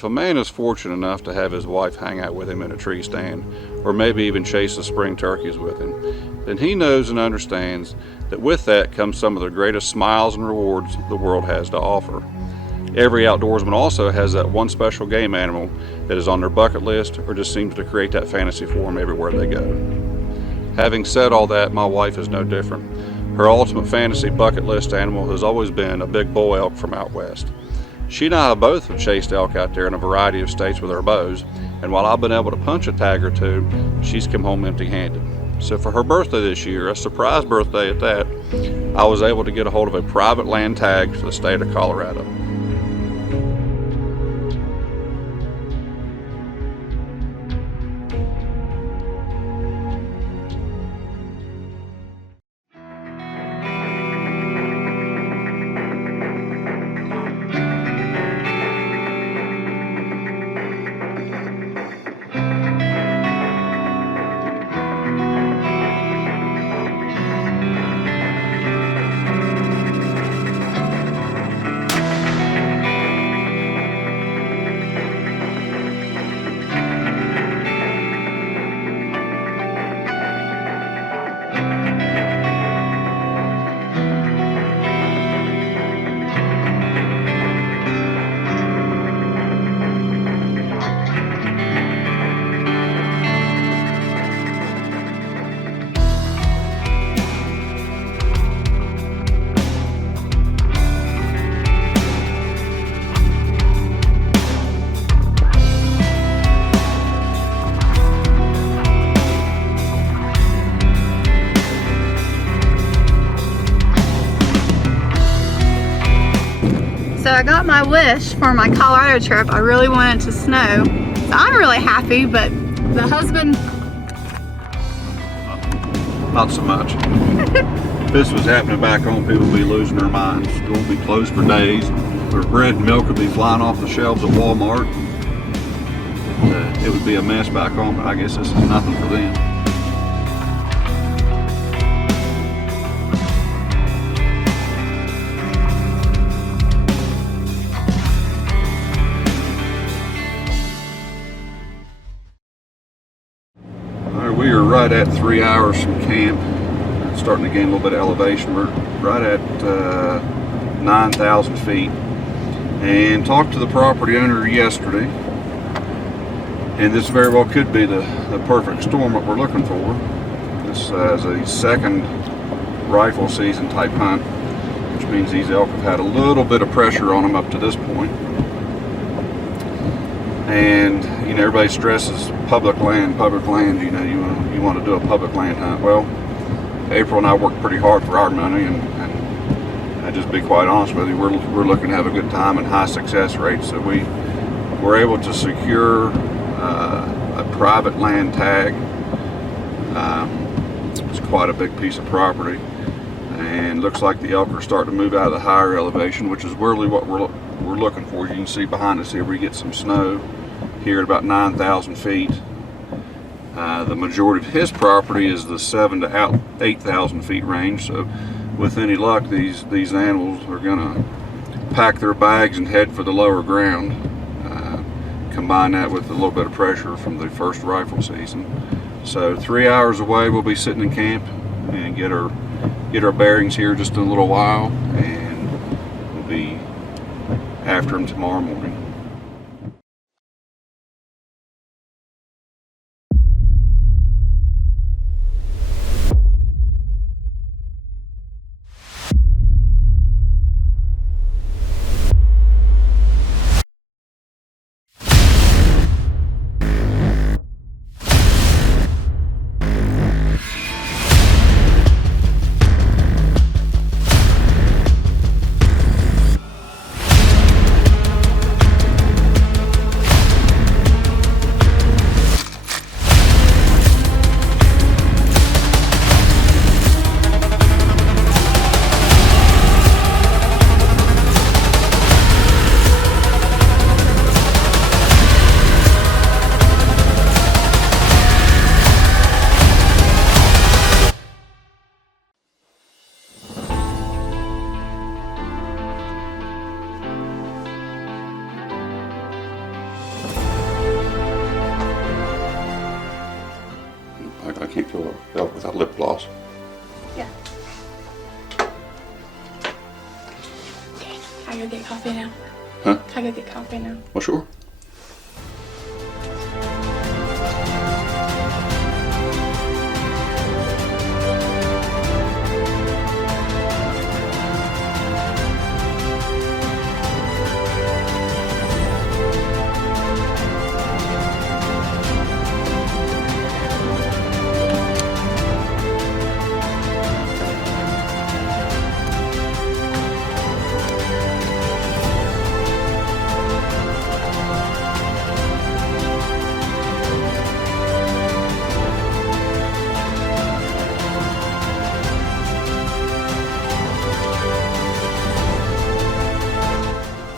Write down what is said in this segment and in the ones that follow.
If a man is fortunate enough to have his wife hang out with him in a tree stand, or maybe even chase the spring turkeys with him, then he knows and understands that with that comes some of the greatest smiles and rewards the world has to offer. Every outdoorsman also has that one special game animal that is on their bucket list or just seems to create that fantasy for them everywhere they go. Having said all that, my wife is no different. Her ultimate fantasy bucket list animal has always been a big bull elk from out west. She and I both have chased elk out there in a variety of states with our bows, and while I've been able to punch a tag or two, she's come home empty-handed. So for her birthday this year, a surprise birthday at that, I was able to get a hold of a private land tag for the state of Colorado. So I got my wish for my Colorado trip. I really wanted it to snow. So I'm really happy, but the husband... Not so much. If this was happening back home, people would be losing their minds. School would be closed for days. Their bread and milk would be flying off the shelves at Walmart. It would be a mess back home, but I guess this is nothing for them. We are right at 3 hours from camp, starting to gain a little bit of elevation. We're right at 9,000 feet, and talked to the property owner yesterday, and this very well could be the perfect storm what we're looking for. This is a second rifle season type hunt, which means these elk have had a little bit of pressure on them up to this point. And you know, everybody stresses public land. You know, you want to do a public land hunt. Well, April and I worked pretty hard for our money, and I just be quite honest with you, we're looking to have a good time and high success rate. So we were able to secure a private land tag. It's quite a big piece of property, and looks like the elk are starting to move out of the higher elevation, which is really what we're looking for. You can see behind us here we get some snow here at about 9,000 feet. The majority of his property is the 7,000 to 8,000 feet range. So with any luck, these animals are gonna pack their bags and head for the lower ground. Combine that with a little bit of pressure from the first rifle season. So 3 hours away, we'll be sitting in camp and get our bearings here just in a little while, and we'll be after them tomorrow morning. can't fill a belt without lip gloss. Yeah. Okay, can I go get coffee now? Huh? Can I go get coffee now? Well, sure.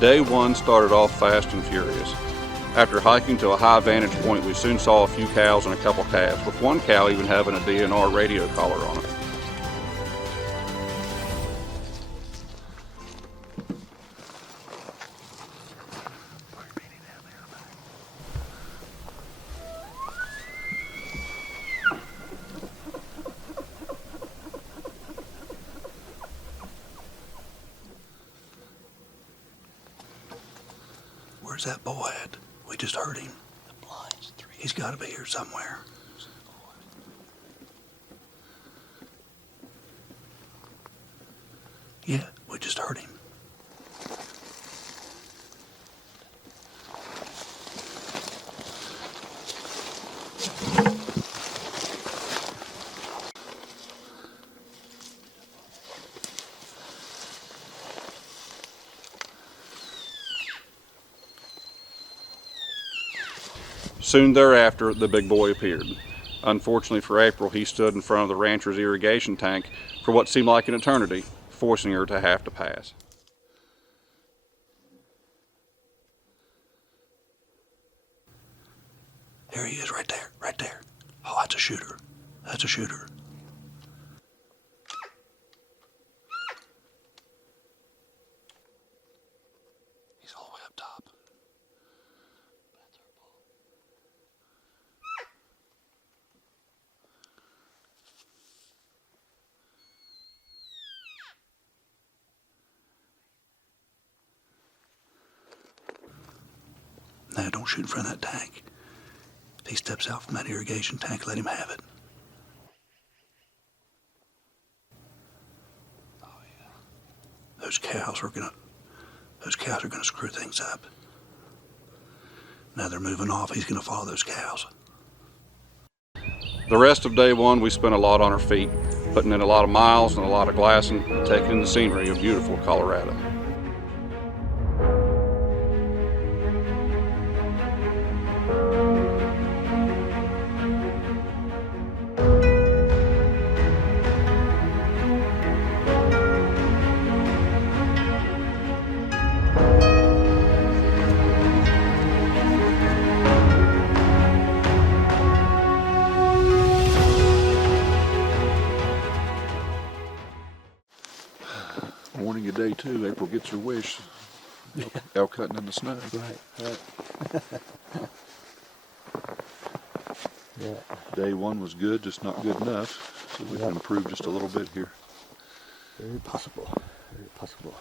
Day one started off fast and furious. After hiking to a high vantage point, we soon saw a few cows and a couple calves, with one cow even having a DNR radio collar on it. Where's that boy at? We just heard him. The blinds 3. He's got to be here somewhere. Yeah, we just heard him. Soon thereafter, the big boy appeared. Unfortunately for April, he stood in front of the rancher's irrigation tank for what seemed like an eternity, forcing her to have to pass. There he is, right there, right there. Oh, that's a shooter. That's a shooter. He's all the way up top. Now, don't shoot in front of that tank. If he steps out from that irrigation tank, let him have it. Oh, yeah. Those cows are gonna screw things up. Now they're moving off. He's gonna follow those cows. The rest of day one, we spent a lot on our feet, putting in a lot of miles and a lot of glassing, taking in the scenery of beautiful Colorado. Morning of day two, April gets her wish. Elk cutting in the snow. Right. Yeah. Day one was good, just not good enough. So we can improve just a little bit here. Very possible. Very possible.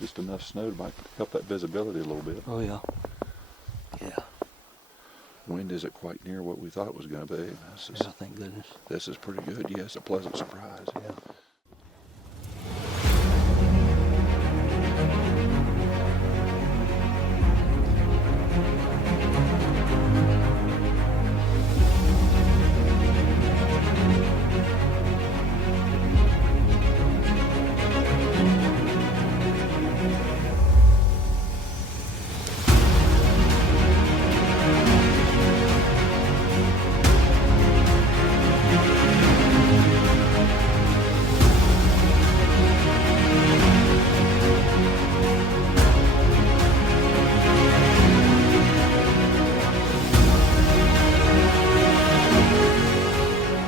Just enough snow to might help that visibility a little bit. Oh yeah. Yeah. Wind isn't quite near what we thought it was going to be. Yeah, thank goodness. This is pretty good. Yes, a pleasant surprise. Yeah.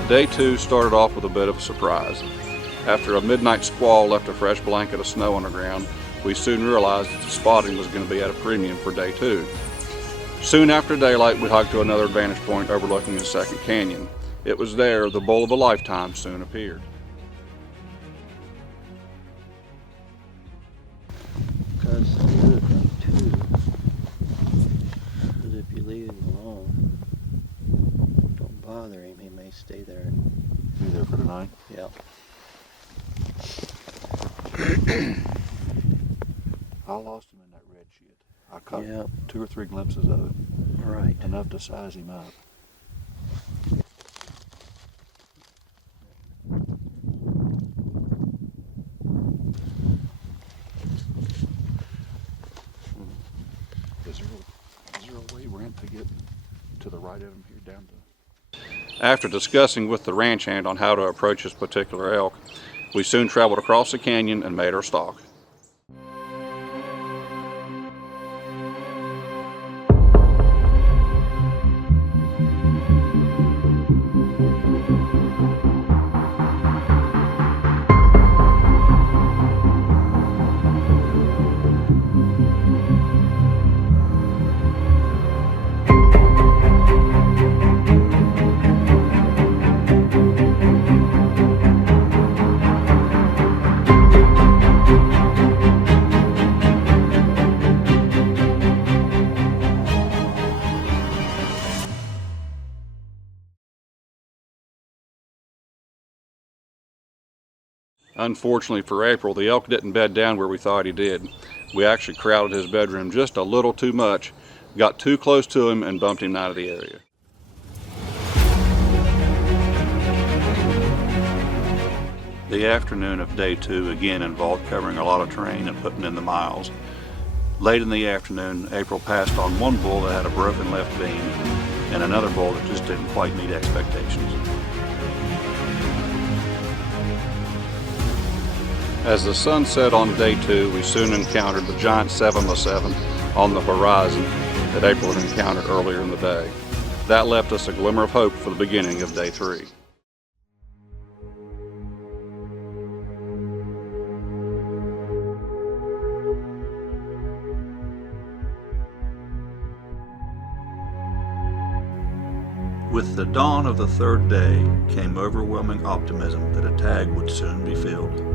Day two started off with a bit of a surprise. After a midnight squall left a fresh blanket of snow on the ground, we soon realized that the spotting was going to be at a premium for day two. Soon after daylight, we hiked to another vantage point overlooking the second canyon. It was there the bull of a lifetime soon appeared. Because the other thing too is if you leave him alone, don't bother him, he may stay there. Be there for the night. Yep. I lost him in that red shit. I caught Yep. 2 or 3 glimpses of him, Right. enough to size him up. Is there a way, Brent, to get to the right of him here down to? After discussing with the ranch hand on how to approach this particular elk, we soon traveled across the canyon and made our stalk. Unfortunately for April, the elk didn't bed down where we thought he did. We actually crowded his bedroom just a little too much, got too close to him, and bumped him out of the area. The afternoon of day 2 again involved covering a lot of terrain and putting in the miles. Late in the afternoon, April passed on one bull that had a broken left beam and another bull that just didn't quite meet expectations. As the sun set on day 2, we soon encountered the giant 7x7 on the horizon that April had encountered earlier in the day. That left us a glimmer of hope for the beginning of day 3. With the dawn of the 3rd day came overwhelming optimism that a tag would soon be filled.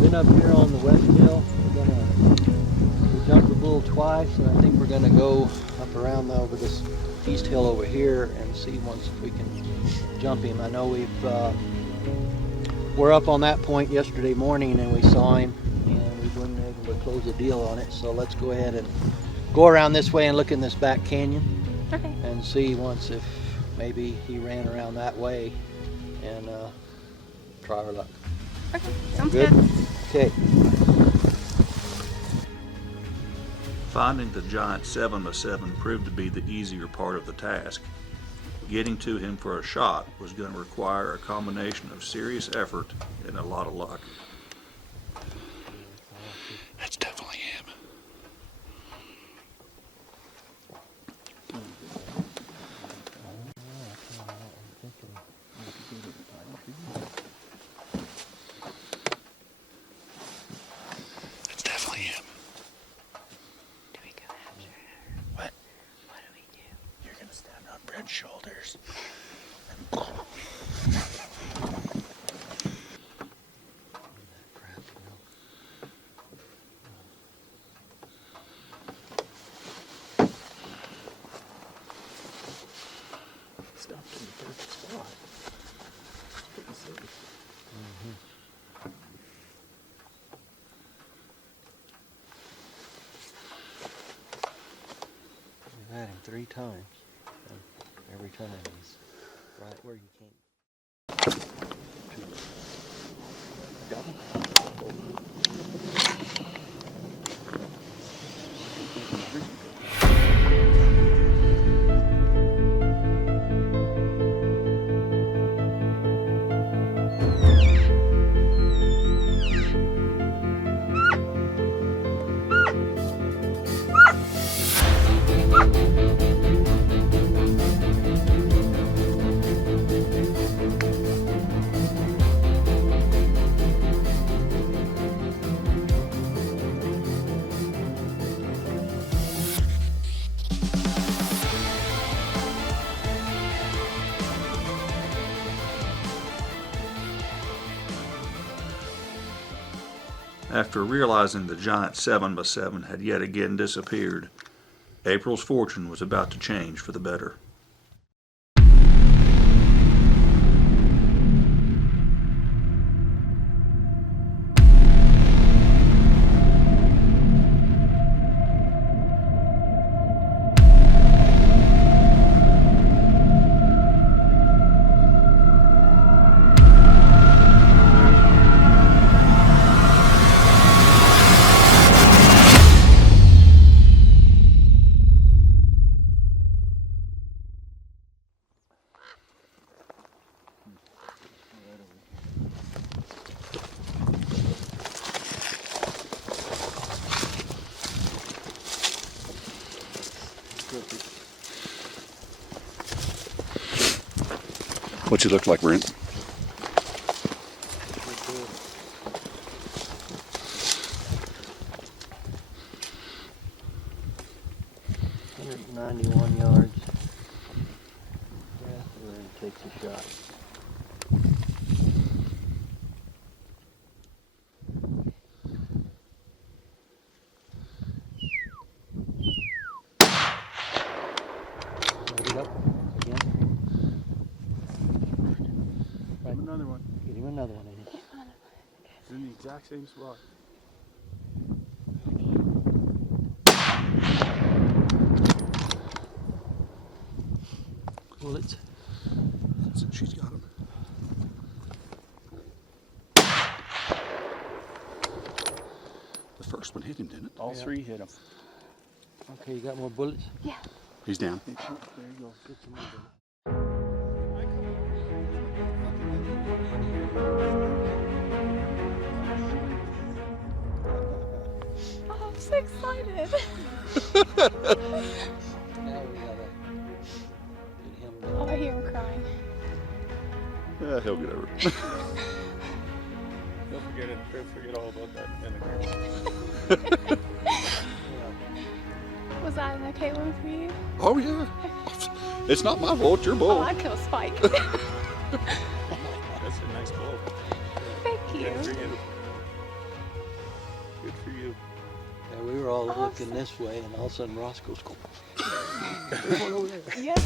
Been up here on the west hill. We jumped the bull twice, and I think we're gonna go up around over this east hill over here and see once if we can jump him. I know we're up on that point yesterday morning and we saw him, and we weren't able to close the deal on it. So let's go ahead and go around this way and look in this back canyon. Okay. And see once if maybe he ran around that way and try our luck. Okay, sounds Good? good. Okay. Finding the giant 7x7 proved to be the easier part of the task. Getting to him for a shot was going to require a combination of serious effort and a lot of luck. That's definitely him. That's definitely him. Do we go after her? What? What do we do? You're gonna stand on Brent's shoulders. Stopped in the perfect spot. It's pretty safe. We've had him 3 times. And every time he's right where you can't. Got him? After realizing the giant 7x7 had yet again disappeared, April's fortune was about to change for the better. What's he look like, Brent? 191 yards. Yeah, and then takes a shot. Load it up again. Right. Another one. Get him another one in it. It's in the exact same spot. Bullets. She's got him. The first one hit him, didn't it? All Yeah. 3 hit him. Okay, you got more bullets? He's down. There you go. Get some more bullets. Oh, I'm so excited. Now we gotta get him Oh, I down. hear him crying. Yeah, he'll get over it. Don't forget all about that vinegar. Was that an okay one for you? Oh, yeah. It's not my fault, your Oh, bull. I'd kill Spike. That's a nice bowl. Thank you. Good for you. Good for you. Yeah, we were all Awesome. looking this way, and all of a sudden Roscoe's going, "There's one over there." Yes.